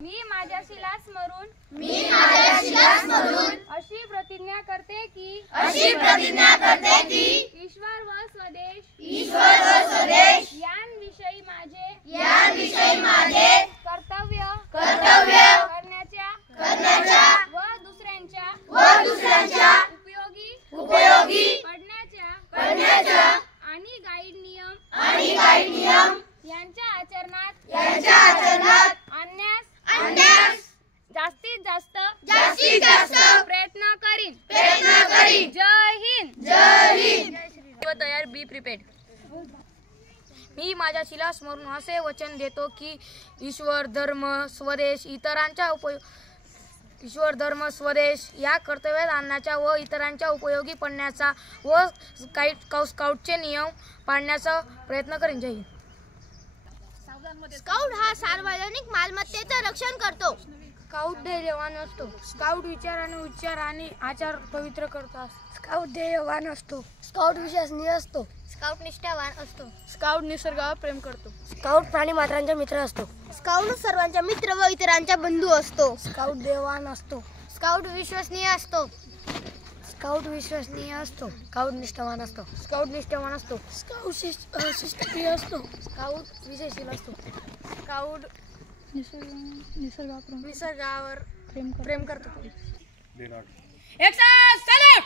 मी माझ्याशीला स्मरून अशी प्रतिज्ञा करते की ईश्वर व स्वदेश यांविषयी माझे कर्तव्य करण्याच्या व दुसऱ्यांच्या उपयोगी पडण्याच्या आणि गाईड नियम यांच्या आचरणात आणण्यास जास्तीत जास्त प्रयत्न करीन। जय हिंद। तयार बी प्रिपेड। मी माझ्याशीला स्मरून असे वचन देतो की ईश्वर धर्म स्वदेश या कर्तव्यात आणण्याचा व इतरांच्या उपयोगी पडण्याचा व स्काउटचे नियम पाळण्याचा प्रयत्न करेन। जय हिंद। स्काउट हा सार्वजनिक मालमत्तेचे रक्षण करतो। स्काउट धैर्यवान असतो। स्काउट विचार आणि आचार पवित्र करतात। स्काउट ध्येयवान असतो। स्काउट विश्वसनीय असतो। स्काउट निष्ठावान असतो। स्काउट निसर्गावर प्रेम करतो। स्काउट प्राणी मात्रांचा मित्र असतो। स्काउट सर्वांचा मित्र व इतरांचा बंधू असतो। स्काउट देवान असतो। स्काउट विश्वसनीय असतो। स्काउट निष्ठावान असतो। स्काउट निष्ठावान असतो। स्काउट शिस्तप्रिय असतो। स्काउट विजयशील असतो। स्काउट निसर्गावर प्रेम करतो। Exercise salute.